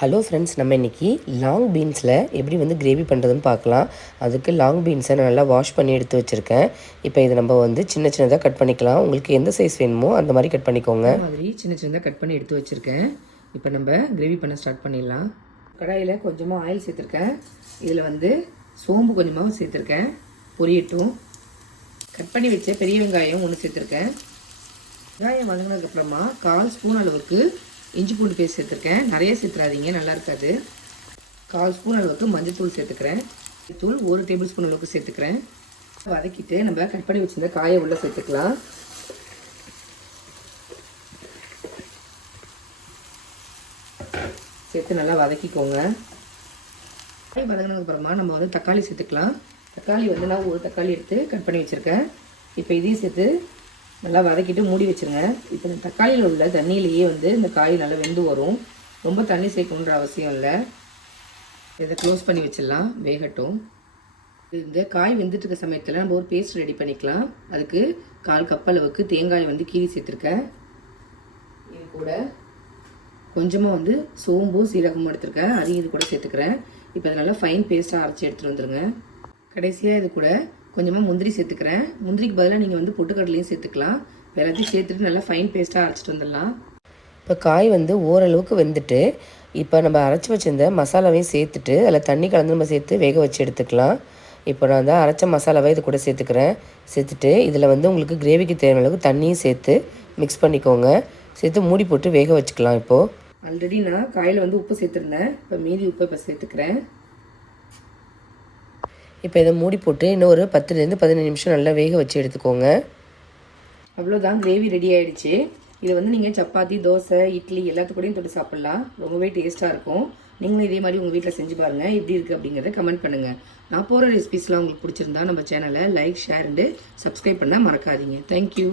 Hello friends, நம்ம இன்றைக்கி long பீன்ஸில் எப்படி வந்து கிரேவி பண்ணுறதுன்னு பார்க்கலாம். அதுக்கு லாங் பீன்ஸை நான் நல்லா வாஷ் பண்ணி எடுத்து வச்சுருக்கேன். இப்போ இதை நம்ம வந்து சின்ன சின்னதாக கட் பண்ணிக்கலாம். உங்களுக்கு எந்த சைஸ் வேணுமோ அந்த மாதிரி கட் பண்ணிக்கோங்க. இந்த மாதிரி சின்ன சின்னதாக கட் பண்ணி எடுத்து வச்சுருக்கேன். இப்போ நம்ம கிரேவி பண்ண ஸ்டார்ட் பண்ணிடலாம். கடாயில் கொஞ்சமாக ஆயில் சேர்த்துருக்கேன். இதில் வந்து சோம்பு கொஞ்சமாக சேர்த்துருக்கேன், பொரியட்டும். கட் பண்ணி வச்ச பெரிய வெங்காயம் ஒன்று சேர்த்துருக்கேன். வெங்காயம் வதங்கினதுக்கப்புறமா 1/4 ஸ்பூன் அளவுக்கு இஞ்சி பூண்டு பேஸ்ட் சேர்த்துருக்கேன். நிறைய சேர்த்துறாதீங்க, நல்லா இருக்காது. 1/4 ஸ்பூன் அளவுக்கு மஞ்சள் தூள் சேர்த்துக்கிறேன். தூள் 1 டேபிள் ஸ்பூன் அளவுக்கு சேர்த்துக்கிறேன். வதக்கிட்டு நம்ம கட் பண்ணி வச்சுருந்த காயை உள்ளே சேர்த்துக்கலாம். சேர்த்து நல்லா வதக்கிக்கோங்க. காய் வதங்கினதுக்கப்புறமா நம்ம வந்து தக்காளி சேர்த்துக்கலாம். தக்காளி வந்து நான் 1 தக்காளி எடுத்து கட் பண்ணி வச்சுருக்கேன். இப்போ இதையும் சேர்த்து நல்லா வதக்கிட்டு மூடி வச்சுருங்க. இப்போ இந்த தக்காளியில் உள்ள தண்ணியிலேயே வந்து இந்த காய் நல்லா வெந்து வரும். ரொம்ப தண்ணி சேர்க்கணுன்ற அவசியம் இல்லை. இதை க்ளோஸ் பண்ணி வச்சிடலாம், வேகட்டும். இந்த காய் வெந்துட்டு இருக்க சமயத்தில் நம்ம ஒரு பேஸ்ட் ரெடி பண்ணிக்கலாம். அதுக்கு 1/4 கப் அளவுக்கு தேங்காய் வந்து கீரி சேர்த்துருக்கேன். இது கூட கொஞ்சமாக வந்து சோம்பும் சீரகமும் எடுத்துருக்கேன், அதையும் இது கூட சேர்த்துக்கிறேன். இப்போ அதை நல்லா ஃபைன் பேஸ்ட்டாக அரைச்சி எடுத்துகிட்டு வந்துடுங்க. கடைசியாக இது கூட கொஞ்சமாக முந்திரி சேர்த்துக்கிறேன். முந்திரிக்கு பதிலாக நீங்கள் வந்து பொட்டுக்கடலையும் சேர்த்துக்கலாம். எல்லாத்தையும் சேர்த்துட்டு நல்லா ஃபைன் பேஸ்ட்டாக அரைச்சிட்டு வந்துடலாம். இப்போ காய் வந்து ஓரளவுக்கு வெந்துட்டு இப்போ நம்ம அரைச்சி வச்சுருந்த மசாலாவையும் சேர்த்துட்டு அதில் தண்ணி கலந்து நம்ம சேர்த்து வேக வச்சு எடுத்துக்கலாம். இப்போ நான் வந்து அரைச்ச மசாலாவை இது கூட சேர்த்துக்கிறேன். சேர்த்துட்டு இதில் வந்து உங்களுக்கு கிரேவிக்கு தேவையான அளவுக்கு தண்ணியும் சேர்த்து மிக்ஸ் பண்ணிக்கோங்க. சேர்த்து மூடி போட்டு வேக வச்சுக்கலாம். இப்போது ஆல்ரெடி நான் காயில் வந்து உப்பு சேர்த்துருந்தேன். இப்போ மீதி உப்பு இப்போ சேர்த்துக்கிறேன். இப்போ இதை மூடி போட்டு இன்னும் ஒரு 10லேருந்து 15 நிமிஷம் நல்லா வேக வச்சு எடுத்துக்கோங்க. அவ்வளோதான், கிரேவி ரெடி ஆகிடுச்சு. இதை வந்து நீங்கள் சப்பாத்தி, தோசை, இட்லி எல்லாத்துக்கூடையும் தொட்டு சாப்பிட்லாம். ரொம்பவே டேஸ்ட்டாக இருக்கும். நீங்களும் இதே மாதிரி உங்கள் வீட்டில் செஞ்சு பாருங்கள். எப்படி இருக்குது அப்படிங்கிறத கமெண்ட் பண்ணுங்கள். நான் போகிற ரெசிபிஸ்லாம் உங்களுக்கு பிடிச்சிருந்தா நம்ம சேனலை லைக், ஷேர் அண்டு சப்ஸ்கிரைப் பண்ண மறக்காதீங்க. தேங்க்யூ.